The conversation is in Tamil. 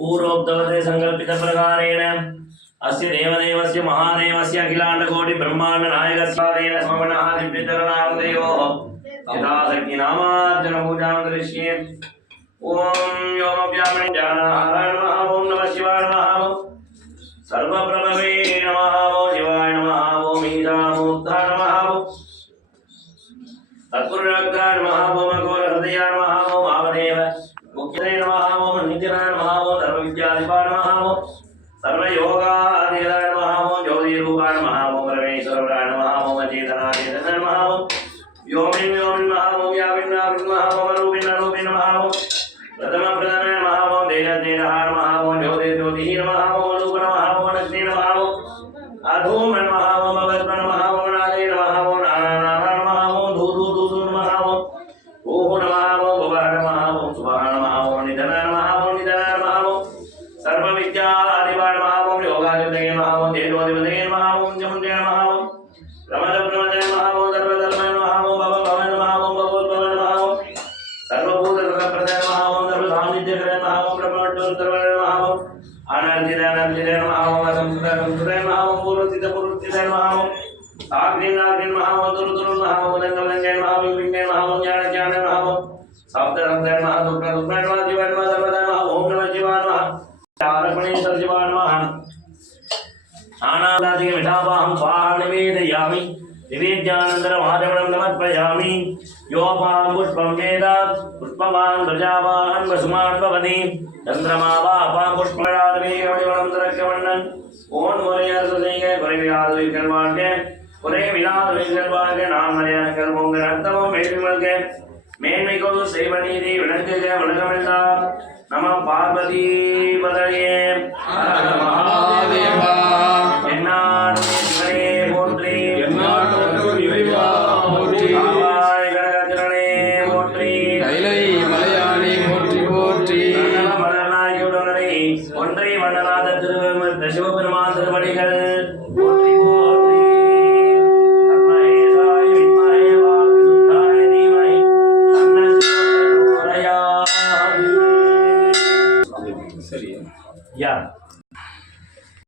पूर्वोक्तवते संकल्पितप्रकारेण अस्य देवदेवस्य महादेवस्य अखिलाण्डकोटि ब्रह्माण्ड नायकस्यादेन स्मरणः दिव्यचरणार्दयोः यथाशक्ति नामार्चन पूजां करिष्ये। ओम योमव्यामि ज्ञानाहाराय नमः। ओम नमः शिवाय नमः। सर्वप्रभवे नमः। ओम शिवाय नमः। ओम ईशामूर्धाय नमः। तत्पुरुषाय नमः। ओम घोरहृदयाय नमः। ओम आवदेव मुख्यते नमः। ओम नित्याय नमः। ओम सर्वविद्याधिपाय नमः। ओम सर्वयोगाधिकाय नमः। ओम ज्योतिरूपाय नमः। ओम परमेश्वराय नमः। ओम चेतनाय नमः। ओम व्योमिन् व्योमिन् नमः। ओम यामिन् यामिन् नमः। ओम रूपिन् रूपिन् नमः। ओम प्रथम प्रथमे नमः। ओम देहदेहः नमः। ओम ज्योतिः ज्योतिः नमः। ओम रूप नमः। ओम लक्ष्मी नमः। ओम अधूम नमः। ओम वज्र नमः। ओम नादे नमः। ओम नारायण नमः। ओम धूधू धूधू नमः। ओम ओह नमः। ओम भुवः नमः। ओम सुभः नमः। ओम निधन नमः। ओम निधन नमः। ओम सर्वविद्याधिपाय नमः। ओम योगाधिपतये नमः। ओम देवाधिपतये नमः। ओम जमुने नमः। ओम रमणप्रमदये नमः। ओम सर्वधर्मये नमः। ओम भवभवे नमः। ओम भवोद्भवे नमः। ओम सर्वभूतप्रदये नमः। ओम सर्वधामनित्यये नमः। ओम ब्रह्मोत्तरये नमः। ओम अनर्जिते नमः। ओम असंस्कृते नमः। ओम पूर्वस्थिते नमः। ओम आग्नेय नमः। ओम दुर्दुर् नमः। ओम दंगलंगे नमः। ओम विघ्ने नमः। ओम ज्ञान नमः। ओम सप्तरंगे नमः। दुर्गा नमः। जीवाय नमः। सर्वदा नमः। ओम नमः शिवाय नमः। चारपणे सर्वजीवाय नमः। आनादादिके मिठावाहं स्वाहा निवेदयामि। निवेद्यानन्तरम् आचमनं समर्पयामि। योपां पुष्पं वेद पुष्पवान् प्रजावान् वसुमान् भवति। चन्द्रमा वापां पुष्परादवेगमणिवनं तरक्यवण्णन् ओन् मुरयर्सुदेगे कुरेविलादुविकल्वाल्के कुरेविलादुविकल्वाल्के नामर्यानकल् பொங்கரத்தமோ மேல்மல்கே மேன்மைகொள் செய்வநீதி விளங்குக உலகமெல்லாம் நம பார்வதி பதயே ஹர மகாதேவா. என்னாடும் சிவனே போற்றி. என்னாடும் இறைவா போற்றி. ஆவாய் கனகத்திரனே போற்றி. கைலை மலையானே போற்றி போற்றி. மலர்நாயகியுடனே ஒன்றை வண்ணநாத திருவெருமத்த சிவபெருமான் திருவடிகள் போற்றி போற்றி. தன்மகேசாய வித்மஹே வாக்சுத்தாய தீமஹி தன்னோ பிரச்சோதயாத். சரியா? யா